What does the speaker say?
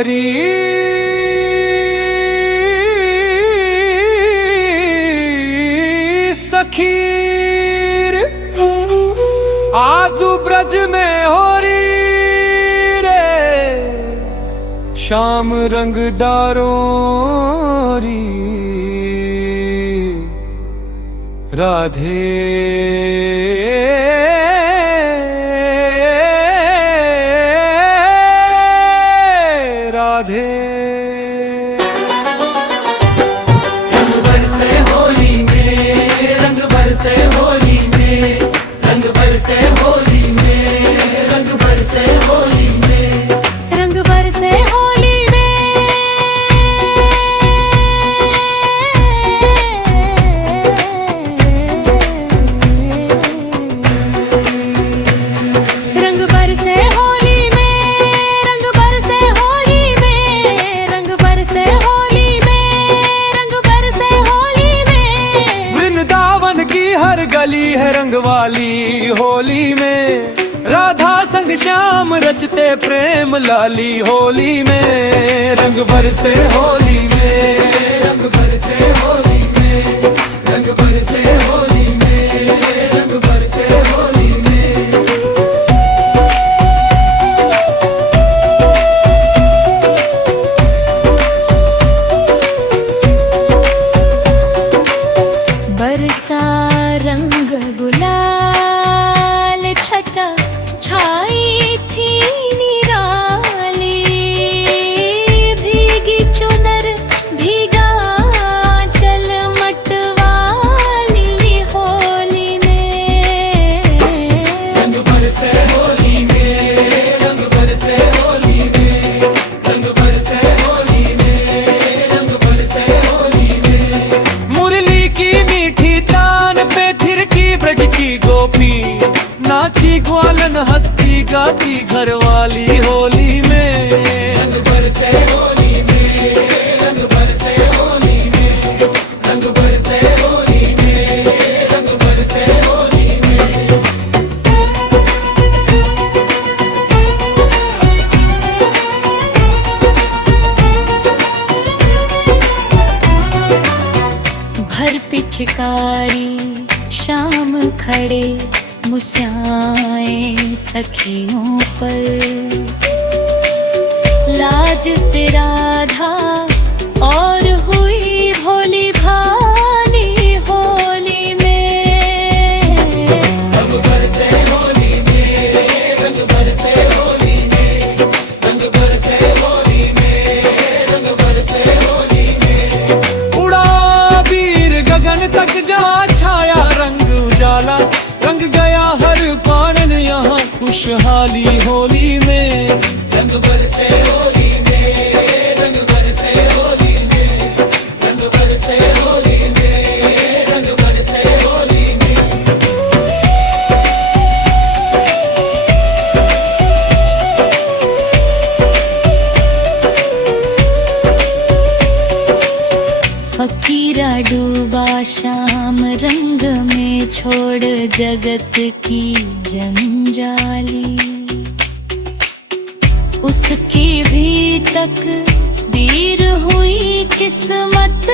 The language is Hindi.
भरी सखीर आजू ब्रज में हो रही रे, शाम रंग डारोरी राधे राधे। रंग बरसे होली में, रंग बरसे होली में, रंग बरसे होली में, रंग बरसे होली में, रंग बरसे होली में, रंग बरसे होली में, रंग बरसे होली में, रंग बरसे होली में, रंग बरसे होली में। वृंदावन की हर गली है रंग वाली होली में, राधा संग श्याम रचते प्रेम लाली होली में। रंग बरसे होली में, रंग बरसे होली में, रंग बरसे होली में, रंग बरसे होली में। बरसा रंग गुलाल छटा छाई थी निराली, भीगी चुनर भीगा चल मटवाली होली में। रंग बरसे होली में, रंग बरसे होली में, रंग बरसे होली में, रंग बरसे होली में। मुरली की मीठी तान पे थिरकी ब्रज की गोपी, नाची ग्वालन हंसती गाती घरवाली होली में। रंग बरसे होली में, रंग बरसे होली में, रंग बरसे होली में, रंग बरसे होली में। भर पिचकारी शाम खड़े मुस्याए सखियों पर, लाज से राधा और हुई भोली भाली होली में। रंग बरसे होली में, रंग बरसे होली में, रंग बरसे होली में, रंग बरसे होली में। उड़ा वीर गगन तक जहाँ छाया रंग उजाला, रंग गया हर पारन यहाँ खुशहाली होली में। रंग बरसे होली में, रंग बरसे होली में, रंग बरसे होली में, रंग बरसे होली में। फकीरा डूबा शाम रंग में, छोड़ जगत की जंजाली, उसकी भी तकदीर हुई किस्मत